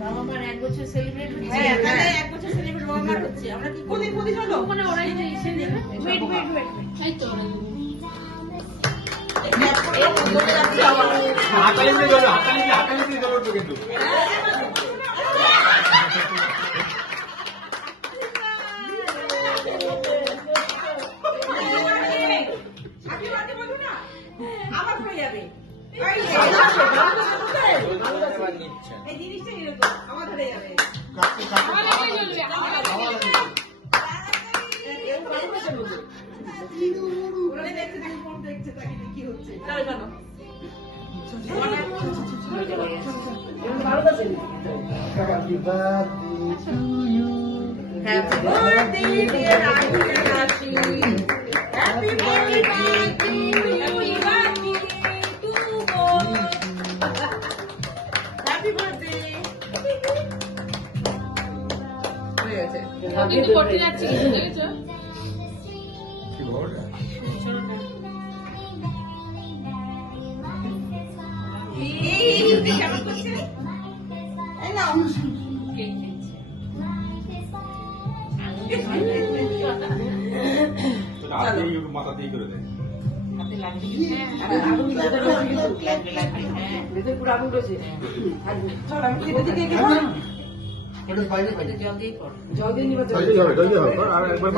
বাবা মার 1 বছর সেলিব্রেট হচ্ছে। হ্যাঁ, তাহলে 1 বছর সেলিব্রেট বাবা মার হচ্ছে। আমরা কি কোদি কোদি চলো? মানে ওরাই যে এসে নেবে। ওয়েট। এই তো ওরা। হাতালি দিয়ে চলো, হাতালি দিয়ে চলো তো কিন্তু। এই জিনিসটা এরকম আমার ধরে যাবে। ওরা দেখছে নাকি কোন দেখছে তাকে কি হচ্ছে। চলো চলো। Happy birthday to you. Happy birthday dear Rashi. Happy birthday to you. Happy birthday to you. Happy birthday. হয়ে গেছে। কিন্তু করতে যাচ্ছি কিছু দেখেছো? কি বল? কেমন করছে? এই নাও। কেক খেয়েছে। রাতে একটু মাথা দিয়ে করে দেয়। হাতে লাগবে। আগুন লাগবে হ্যাঁ। ভেতর পুরো আগুন রয়েছে। চল আমি এদিকে ওটা বাইরে জল দিয়ে কর। জল দিয়ে নিবা জলদি হবে আর একবার